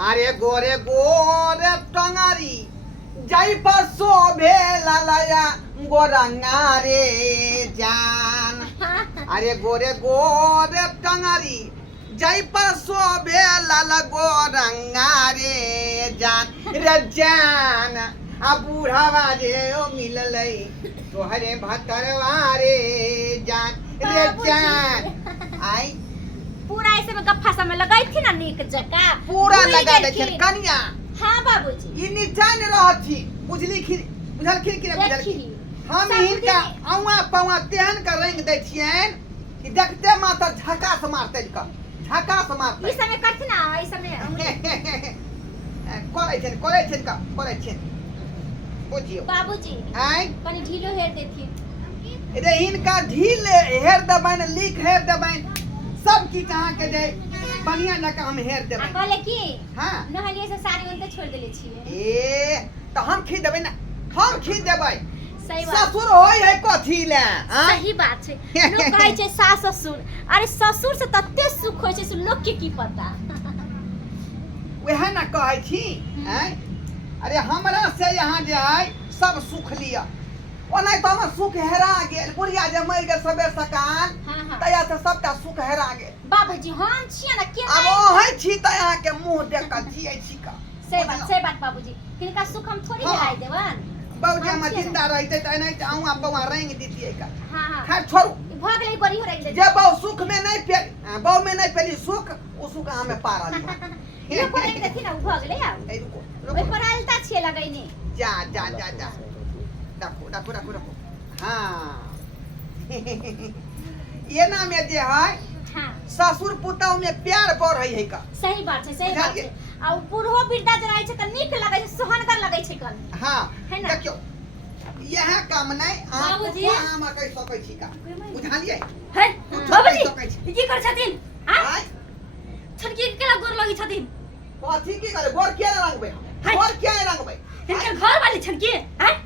अरे गोरे गोरे टंगारी जाई पर शोभे लालया गोरंगा रे जान। अरे गोरे गोरे टंगारी जाई पर शोभे लाल गोरंगा रे जान आ बूढ़ावा रे ओ मिललई तोहरे भतरवा रे जान रे जान। आई पूरा ऐसे में गप्पा समय लगाई थी ना नीक जका पूरा लगा दे कनिया। हां बाबूजी ई निचान रहथी बुझली खिर बुझल खिर कि बुझल खिर हम हिनका औवा पौवा तेहन का रंग दै छियन कि देखते माता झकास मारते का झकास मारते। ई समय करथि ना ई समय करे छन का करे छन बुझियो बाबूजी। आई कनी ढीलो हेर देथि रे हिनका ढील हेर दबाइन लीक हेर दबाइन सब की कहां के दे बढ़िया लगा हम हेर देबै। कहले की हां नहलिए से साड़ी उनते छोड़ देले छिए। ए तो हम खींच देबै ना हम खींच देबै। सही बात ससुर होय है कथी ले सही बात छै। लोग कहै छै सास ससुर अरे ससुर से तत्ते सुख होय छै से लोग के की पता। वह ना कहै छी हैं। अरे हमरा से यहाँ जे है सब सुख लिया ओना तो हम सुख हेरा गेल बुढ़िया जे मर गेल सबे सकान तया से सबटा सुख हेरा गेल। बाबूजी हम छिए ना के अब ओहै छी त यहाँ के मुंह देख के जियै छी का। सही बात बाबूजी किनका सुख हम थोड़ी हेराय देवन। बाबूजी हम जिंदा रहते त नहीं त आऊं बउआ रंग दीतिए का। हां खैर छोड़ू भ गेलै बड़ी हो रही जे बहु सुख में नहीं पेली बहु में नहीं पेली सुख उ सुख हमें पारा ली। ये को रही देखि ना भ गेलै आ ए रुको ओइ पर आलता छिए लगैनी जा जा जा जा रखो हाँ ये ना में जे है हां ससुर पुतौ में प्यार बढ़ै है का। सही बात छै आ बूढ़ो वृद्धा जे रहै छै त नीक लगै छै सोहनगर लगै छै कल। हां है ना देखियो यह काम नहीं बाबूजी हम कह सकै छी का बुझालिए है बाबूजी की कर छथिन हां छनकी केला गोर लगी छथिन कथी की करे गोर किया रंगबै गोर किया रंगबै इनके घर वाली छनकी हैं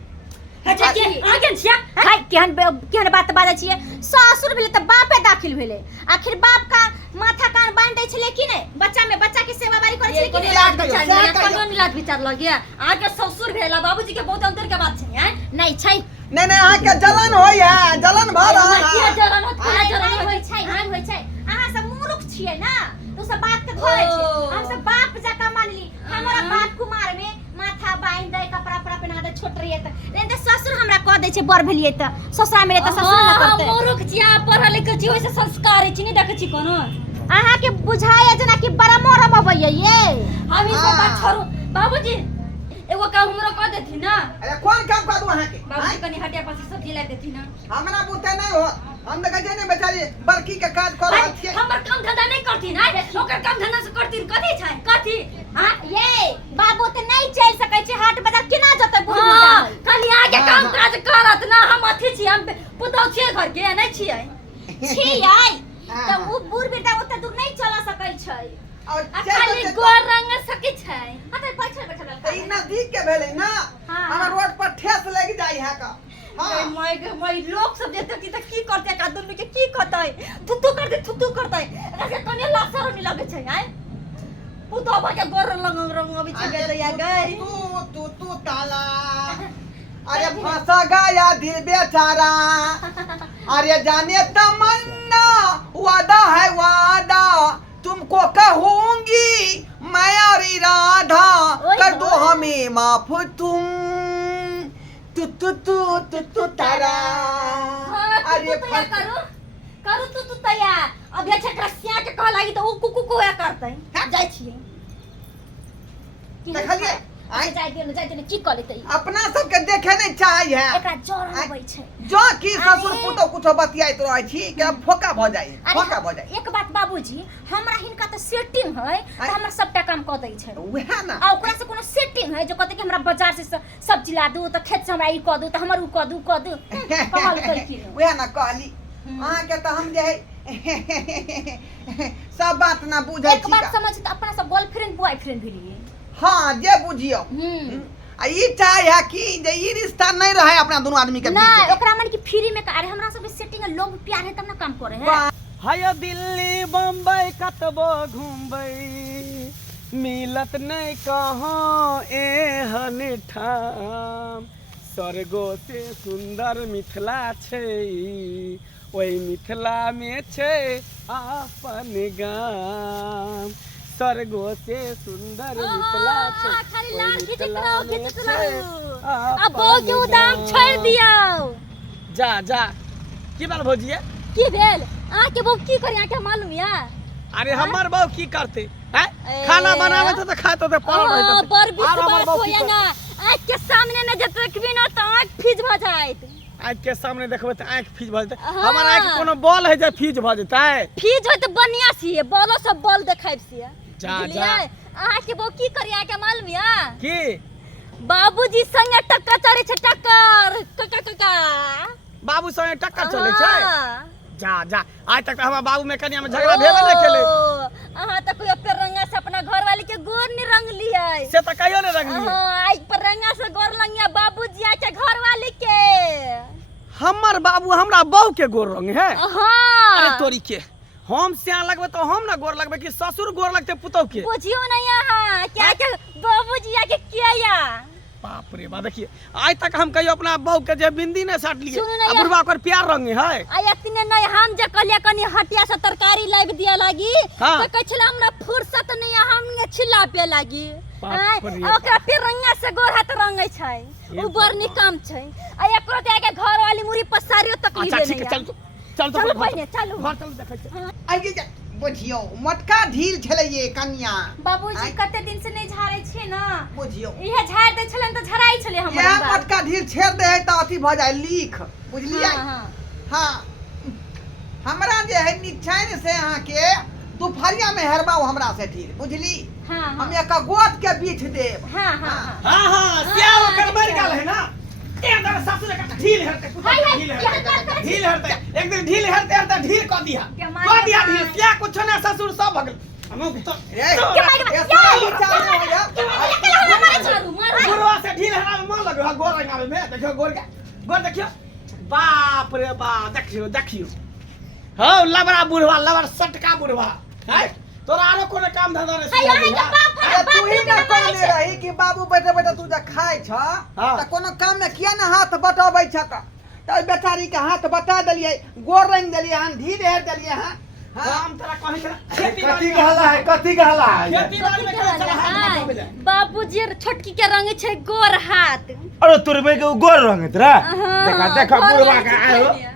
अच्छा के आगे छिया हाय केहन बात बाजै छियै। ससुर भेले त बापे दाखिल भेले आखिर बाप का माथा कान बांध दै छले कि नै बच्चा के सेवा बारी करै छले कि नै। लाज विचार कौन लाज विचार लगिया आगे ससुर भेला बाबूजी के बहुत अंतर के बात छै हैं नहीं छै नहीं अहाँ के जलन होय है जलन भ रहा किया जलन होत किया जलन होय छै हां होय छै। अहाँ सब मूर्ख छियै ना तो सब बात के धरै छै हम सब बाप जका मानली हमरा बाप कुमार में माथा बांध दे कपड़ा पहना दे छोट रहिए त लेकिन ससुर हमरा कह दे छै बर भेलिए त ससुरा मेरे त ससुर न करते मूर्ख छिया पढ़ लिख छी ओइ से संस्कार छी नहीं देखै छी कोनो अहाँ के बुझाय जना कि बड़ा मोरम अबैये ये हम ई सब बात छोड़ू बाबूजी एगो काम हमरो कह देथि ना। अरे कौन काम कर दू अहाँ के बाबूजी कनी हटिया पर से सब्जी ला देथि ना हमरा बुते नहीं हो हम देखै छै ने बेचारी बड़की के काज कर रहल छियै हमर काम धंधा नहीं करथि ना ओकर काम धंधा से करथि कथि छै कथि हां ये बाबू त नहीं चल सकै छै हाट बाजार केना जतै बुढ़ बुढ़ा खाली आगे काम काज करत ना हम अथि छी हम पुतौ छियै घर के नहीं छियै छियै त उ बुढ़ बेटा ओते दूर नहीं चला सकै छै और खाली गोर रंग सकै छै हटे बैठल ई नजदीक के भेलै ना हमरा रोड पर ठेस लग जाई है का। हां मैं लोग सब देते कि त की करते का दुनु के की करतै थुतु करतै ऐसे कने लासर नहीं लगे छै हैं पुतो भागे गोर रंग अभी छै गेलै या गई तू ताला अरे फंसा गया दिल बेचारा अरे जाने तमन्ना वादा है वादा तुमको कहूंगी मैं और इरादा कर दो हमें माफ तुम तू तारा। अरे करू तू तैयार अब ये छकरा सिया के कह लागी त उ कुकु या करतै जाय छियै देखलिए आइ जाय दियो की कर लेतै अपना सब के देखे नहीं चाहिए है एकरा जोर होबै छै जो की ससुर पुतो कुछ बतियाइत रहै छी के फोका भ जाय एक बात बाबूजी हमरा हिनका त सेटिंग है त हमरा सबटा काम क दै छै उहे ना आ ओकरा से कोनो सेटिंग है जो कहते कि हमरा बाजार से सब्जी ला दू त खेत से हमरा ई क दू त हमर उ क दू कहल कै की उहे ना कहली अहाँ के त हम जे सब बात ना बुझै छी एक बात समझ त अपना सब गर्लफ्रेंड बॉयफ्रेंड भेलिए हां जे बुझियो आ ई चाहे कि जे ई रिश्ता नहीं रहे अपना दोनों आदमी के बीच ना ओकरा मन की फ्री में अरे हमरा सब सेटिंग लोग प्यार है तब ना काम करे है हाय दिल्ली बम्बई कतबो घूमबै मिलत नहीं कहाँ एहन ठाम स्वर्गो से सुंदर मिथिला छै ओहि मिथिला में छै अपन गाम स्वर्गो से सुंदर मिथिला छै खाली ओहि लाल खींचत मिथिला रहो में खींचत छै रहो अब अपन बहु के उदाम छोड़ गाम। दियो जा जा की बात भौजिए की भेल अहाँ के बहु की करी अहाँ के मालूम या अरे हमर बहू की करते हैं खाना बनावे तो खाए तो पड़ल रहते बर आर हमर विश्वास बहू हो की या करते? ना आँख के सामने न जब देखबी ना तो आँख फीज भ जाइत आँख के सामने देखबे तो आँख फीज भ जेतै हाँ। हमर आँख कोनो बॉल है जे फीज भ जेतै फीज होय तो बढ़िया सी बोलो सब बल देखाइब सी जा, बुझलियै जा। अहाँ के बहु की करी अहाँ के मालूम या की बाबूजी संगे टक्कर चढ़े छै टक्कर कका कका बाबू संगे टक्कर चले छै हाँ। जा जा आज तक हमर बाबू में कनिया में झगड़ा भेबे नहीं केले अहाँ तो कोई पे रंगा से अपना घर वाले के गोर नहीं रंग लिया से तो कहियो नहीं रंगली आज पर रंगा से गोर लंगिया बाबूजी आ के घर वाले के हमर बाबू हमरा बहू के गोर रंग है हाँ अरे तोरी के हम सिया लगबे तो हम ना गोर लगबे कि ससुर गोर लगते पुतौ के बुझियो नहीं यहाँ क्या के बाबूजी आ के किया या बाप रे बा देखिए आज तक हम कहियो अपना बहू के जे बिंदी ने साट लिए सुनू ना अब बुढ़वा ओकर प्यार रंग है आया तिने नहीं हम जे कहलिया कनी हटिया से तरकारी लाइब दिया लागी हाँ। तो कहै छला हमरा फुर्सत नहीं हम ने छिला पे लागी बाप रे आ ओकरा पे रंगा से गोर हाथ रंगै छै ये उ बड़ काम छै आ एकरो ते के घर वाली मुरी पसारियो तकलीफ अच्छा नहीं ठीक है चल तो चलो घर पहिने चलो घर चल देखै छै आगे जा बुझियो मोटका ढील छले ये कन्या बाबूजी आँय? कते दिन से नहीं झाड़ै छियै ना बुझियो इहे झाड़ दै छलन त झराई छले हमर यह बाल। मोटका ढील छेड़ दे है तो अथी भ जाए लीख बुझलियै हाँ, हाँ। हाँ हमरा जे है निछाइन से अहाँ के दुपहरिया में हेरबाऊ हमरा से ढील बुझली हाँ, हाँ। हम एक गोद के बीच देब हाँ, हाँ, हाँ। हां हां सिया ओकर मर गेल है ना एक दिन ससुर के ढील हरते हाय, हाय, ढील क्या बात हरते करै छी? ढील हरते एक दिन ढील हरते ढील क दिया क्या मार क दिया के ढील मार? सिया कुछ ना ससुर सब भगल हम तो ए ऐसा विचार हो जा गुरुआ से ढील हरा में मन लगे गोर रंगावे में देखियो गोर देखियो बाप रे बा देखियो देखियो हौ लबड़ा बुढ़वा लबड़ सटका बुढ़वा है तोरा आरो कोनो काम धंधा रे हाय, हाय, के बाप अरे तू ही ना कहले रही कि बाबू बैठे बैठे तू जे खाय छ हाँ। त कोनो काम में किया ना हाथ बटाबै छ त बेचारी के हाथ बटा देलिए गोर रंग देलिए हन ढील हेर देलिए हन हम तोरा कहै छला खेती कथी कहला है कथी कहला है खेती बाड़ी में कहै छला हाथ बटावे बाबूजी छोटकी के रंग छै गोर हाथ अरे तोर बे के गोर रंग तरा हाँ, देखा देखा गोर बुढ़वा रंग का छै आयो पहले।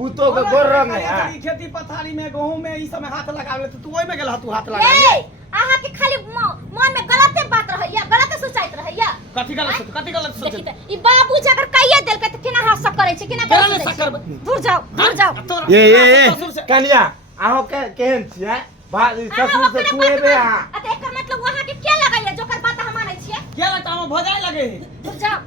पुतो के गोर रंग है खेती पथारी में गेहूं में ई सब में हाथ लगावे त तू ओइ में गेल तू हाथ ए लगावे अहाँ के खाली मन में गलते बात रहैया गलते सोचाइत रहैया कथी गलत सोच देखी त ई बाबूजी अगर कहिए देल के त केना हाथ सक करे छै केना केना गलत नहीं सोचै छै? सकर? दूर जाओ ये कन्या आहो के केहन छियै ससुर से खुएबे आ अते एकर मतलब वहां के के लगाइया जोकर बात हम मानै छियै के लगता हम भजाए लगे दूर जाओ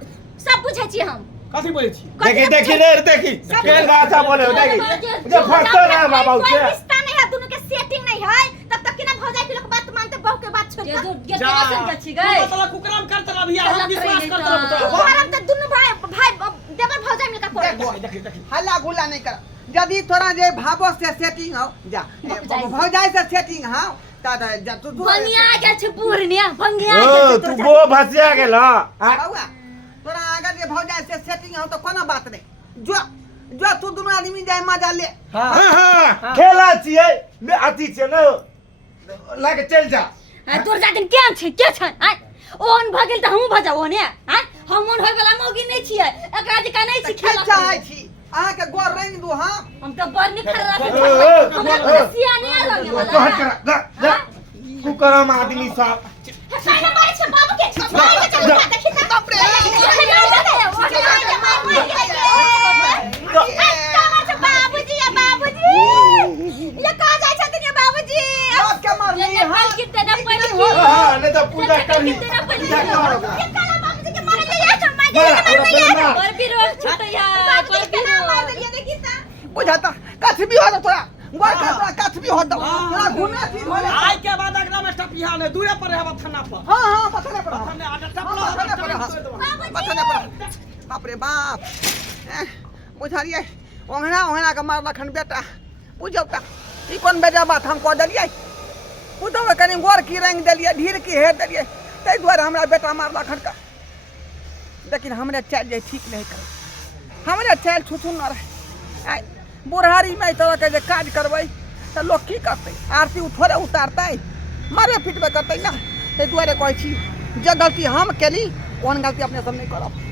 सब बुझै छी हम कथी बोलै छी देखी देखी रे देखी केहन भाषा बोले हो, देखी जो फंसतो ना बाबा कोई से रिश्ता नहीं है दोनों के सेटिंग नहीं है तब तक केना भौजाई के लोग बात मानते बहू के बात छोड़ के जा मतलब कुकराम करत रह भैया हम विश्वास करत रह भारत त दुनु भाई देवर भौजाई मिलकर करे देखी हल्ला गुल्ला नहीं कर यदि तोरा जे भावो से सेटिंग हो जा भौजाई से सेटिंग हो त तू भंगिया गेल छै बुढ़निया भंगिया ओ गेल तू बो भसिया गेल आ बउआ तोरा अगर जे भौजाई से सेटिंग हो तो कोनो बात नहीं जो तू दोनों आदमी जाए मजा ले हां हां खेला छियै ले अथी छै न लाके चल जा तोर जातिन केहन छै के छै आय ओन भगल त हमहु भजाओ ने आय हम ओन होय वाला मौगी नहीं छियै एकरा जे का नहीं त सिखेला के चाहै छी अहाँ के गोर रंग दू हां हम त बड़ निखर ओ, हमरा सिया नहीं लगे तो वाला हट कर जा जा कुकरम आदमी सब साइड मारे छै बाबू के मार के चल देखि त बाप रे बाबूजी या बाबूजी ये कहा जाय छथिन ये बाबूजी बाप के मार ली ये हां पल की तेरा पल की हां नहीं तो पूजा करी तेरा पल पूजा करो ये काला बाबूजी के मारे ले या मार मारा के पूरा मारा पर भी रोक छुटया पर भी मार दे देखि त बुझाता कछ भी हो तोरा गोर का तोरा कछ भी हो तोरा घूमे फिर हो आज के बाद अगला में टपिया ने दूरे पर रहब थाना पर हां पता नहीं पड़ा थाने आटा टपलो पता नहीं पड़ा बाप रे बाप बुझालिए ओंघना के मारला खन बेटा बुझौ त ई कोन बेजा बात हम कह देलिए पुतहु कनि गोर की रंग देलिए ढीर की हेर देलिए ताहि दुआरे हमरा बेटा मारला खनका लेकिन हमरे चाल जे ठीक नहीं करे हमरे चाल छुछुन न रहे आइ बुढ़ारी में तरह के जे काज करबै तो लोग की करते आरती थोड़े उतारते मारे पीटबे करते ना ताहि दुआरे कहै छी जे गलती हम केली ओहन गलती अपने सब नहीं करब।